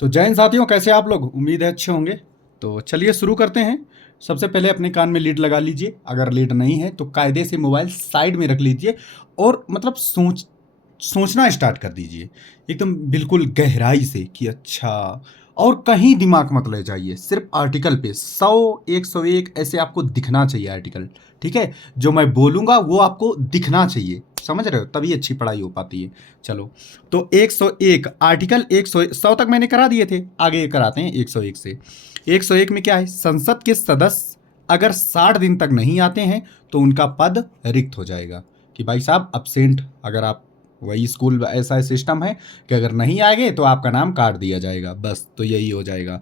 तो जय हिंद साथियों, कैसे आप लोग? उम्मीद है अच्छे होंगे। तो चलिए शुरू करते हैं। सबसे पहले अपने कान में लीड लगा लीजिए। अगर लीड नहीं है तो कायदे से मोबाइल साइड में रख लीजिए और मतलब सोचना स्टार्ट कर दीजिए एकदम बिल्कुल गहराई से कि अच्छा। और कहीं दिमाग मत ले जाइए, सिर्फ आर्टिकल पे 100 101 ऐसे आपको दिखना चाहिए आर्टिकल। ठीक है, जो मैं बोलूँगा वो आपको दिखना चाहिए, समझ रहे हो? तभी अच्छी पढ़ाई हो पाती है। चलो, तो 101 आर्टिकल 100 तक मैंने करा दिए थे, आगे कराते हैं 101 से। 101 में क्या है? संसद के सदस्य अगर 60 दिन तक नहीं आते हैं तो उनका पद रिक्त हो जाएगा। कि भाई साहब अब्सेंट, अगर आप वही स्कूल ऐसा सिस्टम है कि अगर नहीं आएंगे तो आपका नाम काट दिया जाएगा, बस। तो यही हो जाएगा।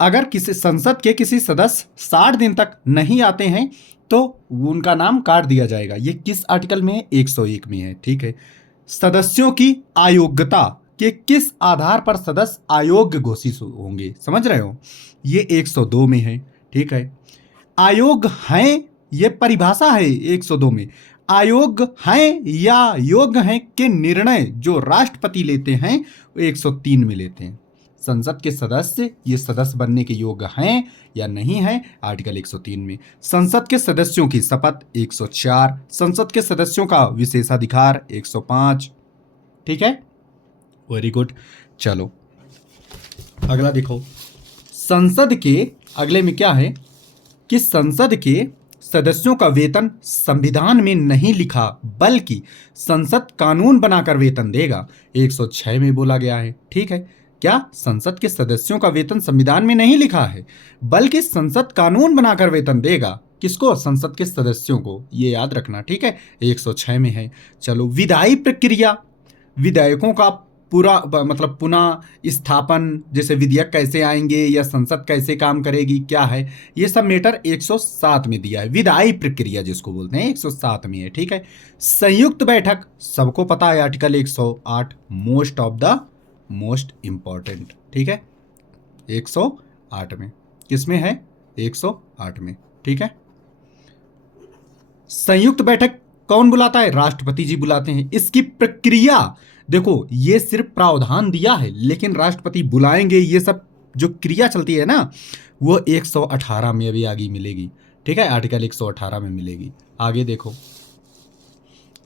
अगर किसी संसद के किसी सदस्य 60 दिन तक नहीं आते हैं तो उनका नाम काट दिया जाएगा। ये किस आर्टिकल में है? 101 में है। ठीक है। सदस्यों की अयोग्यता के किस आधार पर सदस्य अयोग्य घोषित होंगे, समझ रहे हो? ये 102 में है। ठीक है। अयोग्य हैं, ये परिभाषा है 102 में। अयोग्य हैं या योग्य हैं के निर्णय जो राष्ट्रपति लेते हैं वो 103 में लेते हैं। संसद के सदस्य ये सदस्य बनने के योग्य हैं या नहीं हैं, आर्टिकल 103 में। संसद के सदस्यों की शपथ 104। संसद के सदस्यों का विशेषाधिकार 105। ठीक है, वेरी गुड। चलो अगला देखो। संसद के अगले में क्या है कि संसद के सदस्यों का वेतन संविधान में नहीं लिखा बल्कि संसद कानून बनाकर वेतन देगा, 106 में बोला गया है। ठीक है, क्या संसद के सदस्यों का वेतन संविधान में नहीं लिखा है बल्कि संसद कानून बनाकर वेतन देगा। किसको? संसद के सदस्यों को, ये याद रखना। ठीक है, 106 में है। चलो, विधायी प्रक्रिया, विधायकों का पूरा मतलब पुनः स्थापन, जैसे विधेयक कैसे आएंगे या संसद कैसे काम करेगी, क्या है, ये सब मैटर 107 में दिया है। विधायी प्रक्रिया जिसको बोलते हैं 107 में है। ठीक है। संयुक्त बैठक सबको पता है, article 108, most of the most important. ठीक है, 108 में। किसमें है? 108 में। ठीक है। संयुक्त बैठक कौन बुलाता है? राष्ट्रपति जी बुलाते हैं। इसकी प्रक्रिया देखो, ये सिर्फ प्रावधान दिया है लेकिन राष्ट्रपति बुलाएंगे, ये सब जो क्रिया चलती है ना वो 118 में अभी आगे मिलेगी। ठीक है, आर्टिकल 118 में मिलेगी। आगे देखो।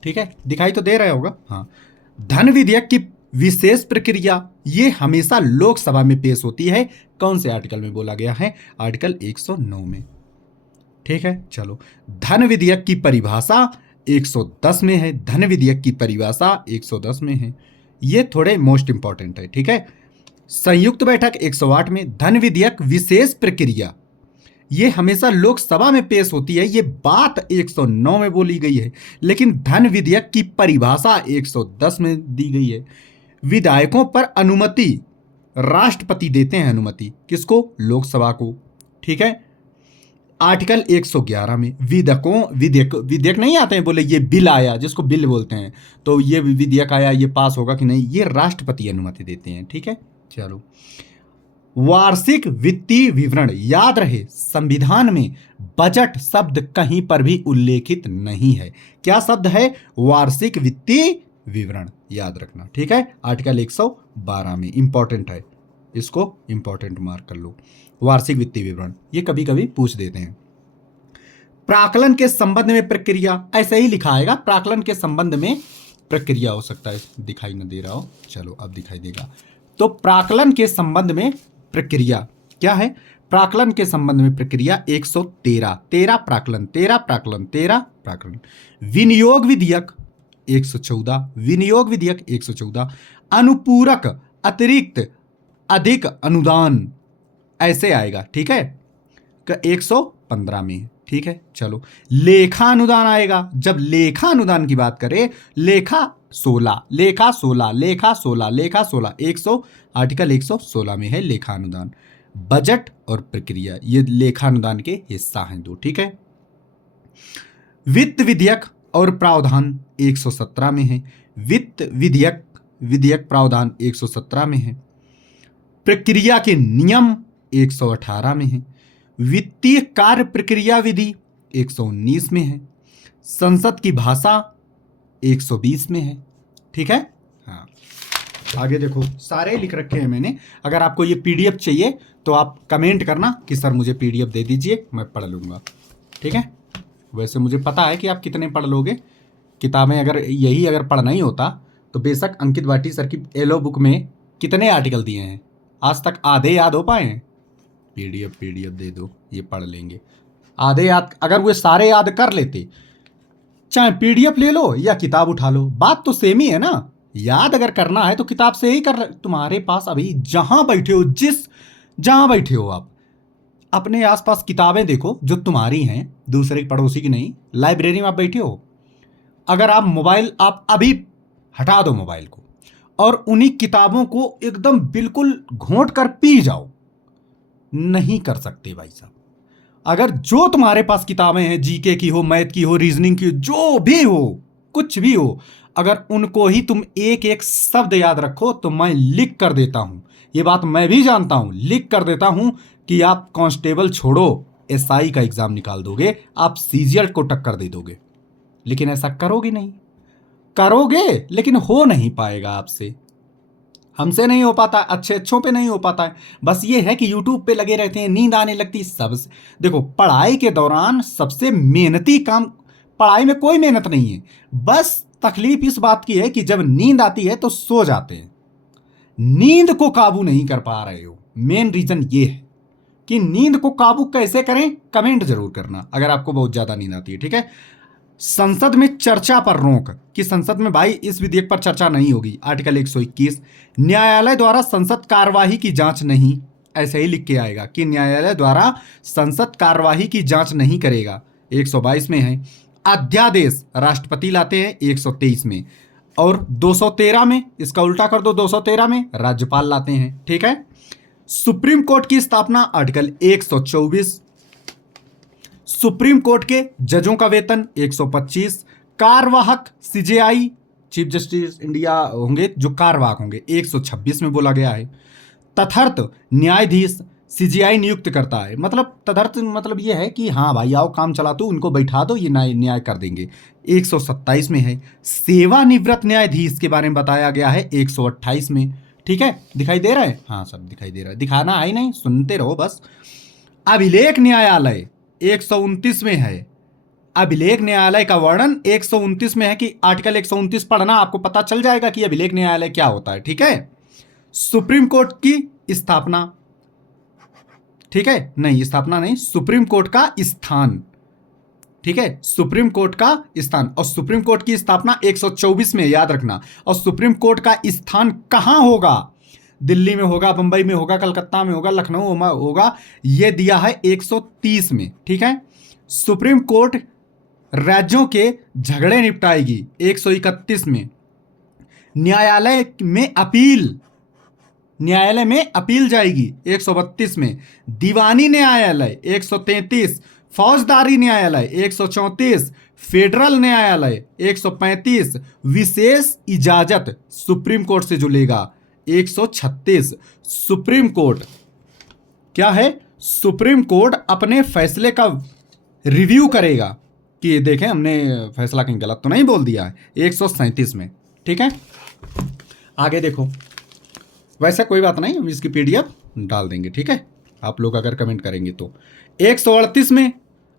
ठीक है, दिखाई तो दे रहा होगा। हाँ, धन विधेयक की विशेष प्रक्रिया ये हमेशा लोकसभा में पेश होती है। कौन से आर्टिकल में बोला गया है? आर्टिकल 109 में। ठीक है। चलो, धन विधेयक की परिभाषा 110 में है। धन विधेयक की परिभाषा 110 में है। ये थोड़े मोस्ट इंपॉर्टेंट है। ठीक है। संयुक्त बैठक 108 में। धन विधेयक विशेष प्रक्रिया ये हमेशा लोकसभा में पेश होती है, ये बात 109 में बोली गई है, लेकिन धन विधेयक की परिभाषा 110 में दी गई है। विधायकों पर अनुमति राष्ट्रपति देते हैं। अनुमति किसको? लोकसभा को। ठीक है। आर्टिकल 111 में विधेयक नहीं आते हैं, बोले ये बिल आया, जिसको बिल बोलते हैं, तो ये विधेयक आया, ये पास होगा कि नहीं, ये राष्ट्रपति अनुमति देते हैं। ठीक है। चलो, वार्षिक वित्तीय विवरण, याद रहे संविधान में बजट शब्द कहीं पर भी उल्लेखित नहीं है। क्या शब्द है? वार्षिक वित्तीय विवरण, याद रखना। ठीक है, आर्टिकल 112 में। इंपॉर्टेंट है, इसको इंपॉर्टेंट मार्क कर लो। वार्षिक वित्तीय विवरण ये कभी कभी पूछ देते हैं। प्राक्कलन के संबंध में प्रक्रिया, ऐसे ही लिखा आएगा, प्राक्कलन के संबंध में प्रक्रिया हो सकता है दिखाई न दे रहा हो। चलो अब दिखाई देगा। तो प्राक्कलन के संबंध में प्रक्रिया क्या है? प्राक्कलन के संबंध में प्रक्रिया 113, 13 प्राक्कलन। विनियोग विधेयक 114, विनियोग विधेयक 114। अनुपूरक, अतिरिक्त, अधिक अनुदान ऐसे आएगा। ठीक है, 115 में। ठीक है। चलो, लेखा अनुदान आएगा। जब लेखा अनुदान की बात करें, लेखा 16, 100 आर्टिकल 116 में है लेखा अनुदान। बजट और प्रक्रिया ये लेखा अनुदान के हिस्सा हैं दो। ठीक है। वित्त विधेयक और प्रावधान 117 में है। वित्त विधेयक प्रावधान 117 में है। प्रक्रिया के नियम 118 में है। वित्तीय कार्य प्रक्रिया विधि 119 में है। संसद की भाषा 120 में है। ठीक है। हाँ, आगे देखो सारे लिख रखे हैं मैंने। अगर आपको ये पीडीएफ चाहिए तो आप कमेंट करना कि सर मुझे पीडीएफ दे दीजिए, मैं पढ़ लूँगा, ठीक है। वैसे मुझे पता है कि आप कितने पढ़ लोगे किताबें। अगर पढ़ना ही होता तो बेशक अंकित भाटी सर की एलो बुक में कितने आर्टिकल दिए हैं, आज तक आधे याद हो पाए हैं। पीडीएफ दे दो, ये पढ़ लेंगे। आधे याद, अगर वो सारे याद कर लेते, चाहे पीडीएफ ले लो या किताब उठा लो, बात तो सेम ही है ना। याद अगर करना है तो किताब से ही कर। तुम्हारे पास अभी जहां बैठे हो, जहां बैठे हो, आप अपने आसपास किताबें देखो जो तुम्हारी हैं, दूसरे पड़ोसी की नहीं। लाइब्रेरी में आप बैठे हो, अगर आप अभी हटा दो मोबाइल को और उन्हीं किताबों को एकदम बिल्कुल घोंट कर पी जाओ, नहीं कर सकते भाई साहब। अगर जो तुम्हारे पास किताबें हैं, जीके की हो, मैथ की हो, रीजनिंग की हो, जो भी हो, कुछ भी हो, अगर उनको ही तुम एक एक शब्द याद रखो तो मैं लिख कर देता हूं, ये बात मैं भी जानता हूं, लिख कर देता हूं कि आप कांस्टेबल छोड़ो एसआई का एग्जाम निकाल दोगे, आप सीजीएल को टक्कर दे दोगे। लेकिन ऐसा करोगे नहीं, करोगे लेकिन हो नहीं पाएगा आपसे, हमसे नहीं हो पाता, अच्छों पे नहीं हो पाता है। बस ये है कि यूट्यूब पे लगे रहते हैं, नींद आने लगती सबसे। देखो पढ़ाई के दौरान सबसे मेहनती काम, पढ़ाई में कोई मेहनत नहीं है, बस तकलीफ इस बात की है कि जब नींद आती है तो सो जाते हैं। नींद को काबू नहीं कर पा रहे हो, मेन रीजन ये है कि नींद को काबू कैसे करें, कमेंट जरूर करना अगर आपको बहुत ज्यादा नींद आती है, ठीक है। संसद में चर्चा पर रोक, कि संसद में भाई इस विधेयक पर चर्चा नहीं होगी, आर्टिकल 121। न्यायालय द्वारा संसद कार्यवाही की जांच नहीं, ऐसे ही लिख के आएगा कि न्यायालय द्वारा संसद कार्यवाही की जांच नहीं करेगा, 122 में है। अध्यादेश राष्ट्रपति लाते हैं 123 में, और 213 में, इसका उल्टा कर दो, 213 में राज्यपाल लाते हैं, ठीक है। सुप्रीम कोर्ट की स्थापना आर्टिकल 124। सुप्रीम कोर्ट के जजों का वेतन 125। कार्यवाहक सीजेआई चीफ जस्टिस इंडिया होंगे जो कार्यवाहक होंगे, 126 में बोला गया है। तथर्थ न्यायाधीश सीजीआई नियुक्त करता है, मतलब तदर्थ मतलब ये है कि हाँ भाई आओ काम चला, तो उनको बैठा दो, ये न्याय कर देंगे, 127 में है। सेवानिवृत्त न्यायाधीश के बारे में बताया गया है 128 में, ठीक है। दिखाई दे रहा है, हाँ सब दिखाई दे रहा है, दिखाना है ही नहीं, सुनते रहो बस। अभिलेख न्यायालय 129 में है, अभिलेख न्यायालय का वर्णन 129 में है, कि आर्टिकल 129 पढ़ना, आपको पता चल जाएगा कि अभिलेख न्यायालय क्या होता है, ठीक है। सुप्रीम कोर्ट की स्थापना, ठीक है, नहीं स्थापना नहीं, सुप्रीम कोर्ट का स्थान, ठीक है, सुप्रीम कोर्ट का स्थान। और सुप्रीम कोर्ट की स्थापना 124 में, याद रखना। और सुप्रीम कोर्ट का स्थान कहां होगा, दिल्ली में होगा, बंबई में होगा, कलकत्ता में होगा, लखनऊ में होगा, यह दिया है 130 में, ठीक है। सुप्रीम कोर्ट राज्यों के झगड़े निपटाएगी 131 में। न्यायालय में अपील जाएगी 132 में। दीवानी न्यायालय 133, फौजदारी न्यायालय 134, फेडरल न्यायालय 135, विशेष इजाजत सुप्रीम कोर्ट से जो लेगा 136। सुप्रीम कोर्ट क्या है, सुप्रीम कोर्ट अपने फैसले का रिव्यू करेगा कि देखें हमने फैसला कहीं गलत तो नहीं बोल दिया है, 137 में, ठीक है। आगे देखो, वैसे कोई बात नहीं, हम इसकी पीडीएफ डाल देंगे, ठीक है, आप लोग अगर कमेंट करेंगे तो। 138 में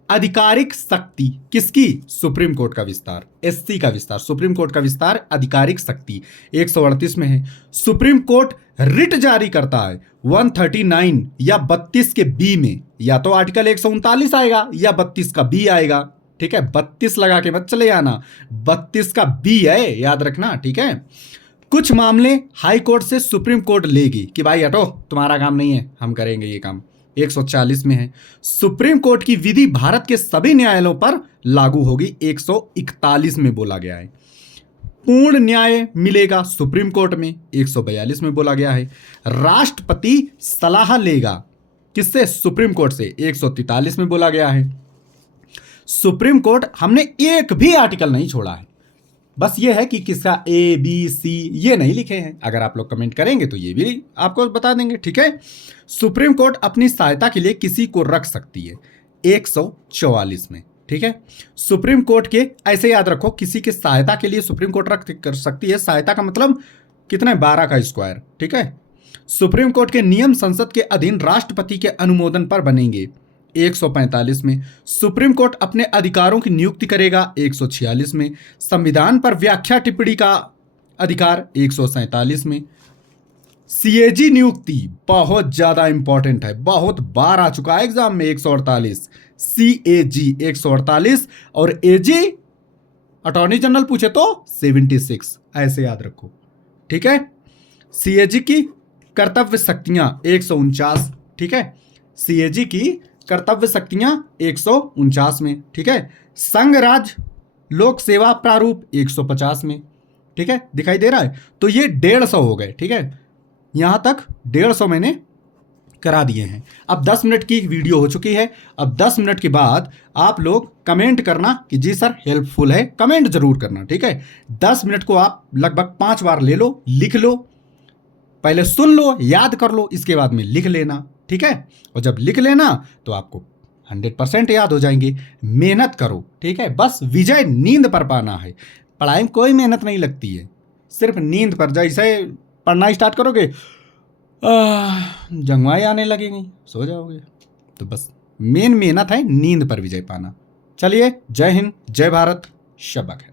आधिकारिक शक्ति किसकी, सुप्रीम कोर्ट का विस्तार, एससी का विस्तार, सुप्रीम कोर्ट का विस्तार, आधिकारिक शक्ति 138 में है। सुप्रीम कोर्ट रिट जारी करता है 139 या 32 के बी में, या तो आर्टिकल 139 आएगा या 32 का बी आएगा, ठीक है। 32 लगा के मत चले आना, 32 का बी है, याद रखना, ठीक है। कुछ मामले हाई कोर्ट से सुप्रीम कोर्ट लेगी कि भाई हटो, तुम्हारा काम नहीं है, हम करेंगे ये काम, 140 में है। सुप्रीम कोर्ट की विधि भारत के सभी न्यायालयों पर लागू होगी, 141 में बोला गया है। पूर्ण न्याय मिलेगा सुप्रीम कोर्ट में, 142 में बोला गया है। राष्ट्रपति सलाह लेगा किससे, सुप्रीम कोर्ट से, 143 में बोला गया है। सुप्रीम कोर्ट, हमने एक भी आर्टिकल नहीं छोड़ा है, बस ये है कि किसका ए बी सी ये नहीं लिखे हैं, अगर आप लोग कमेंट करेंगे तो ये भी आपको बता देंगे, ठीक है। सुप्रीम कोर्ट अपनी सहायता के लिए किसी को रख सकती है, 144 में, ठीक है। सुप्रीम कोर्ट के, ऐसे याद रखो, किसी की सहायता के लिए सुप्रीम कोर्ट रख कर सकती है। सहायता का मतलब कितना है 12 का स्क्वायर, ठीक है। सुप्रीम कोर्ट के नियम संसद के अधीन राष्ट्रपति के अनुमोदन पर बनेंगे 145 में। सुप्रीम कोर्ट अपने अधिकारों की नियुक्ति करेगा 146 में। संविधान पर व्याख्या टिप्पणी का अधिकार 147 में। सीएजी नियुक्ति बहुत ज्यादा इंपॉर्टेंट है, बहुत बार आ चुका है एग्जाम में 148। सीएजी 148 और एजी अटॉर्नी जनरल पूछे तो 76, ऐसे याद रखो, ठीक है। सीएजी की कर्तव्य शक्तियां 149, ठीक है। सीएजी की कर्तव्य शक्तियां 149 में, ठीक है। संघ राज्य लोक सेवा प्रारूप 150 में, ठीक है, दिखाई दे रहा है। तो ये 150 हो गए, ठीक है। यहां तक 150 मैंने करा दिए हैं। अब 10 मिनट की वीडियो हो चुकी है। अब 10 मिनट के बाद आप लोग कमेंट करना कि जी सर हेल्पफुल है, कमेंट जरूर करना, ठीक है। 10 मिनट को आप लगभग 5 बार ले लो, लिख लो, पहले सुन लो, याद कर लो, इसके बाद में लिख लेना, ठीक है। और जब लिख लेना तो आपको 100% याद हो जाएंगे। मेहनत करो, ठीक है। बस विजय नींद पर पाना है। पढ़ाई में कोई मेहनत नहीं लगती है, सिर्फ नींद पर। जैसे पढ़ना स्टार्ट करोगे जंगवाई आने लगेंगी, सो जाओगे। तो बस मेन मेहनत है नींद पर विजय पाना। चलिए, जय हिंद, जय भारत, शब्बा खैर।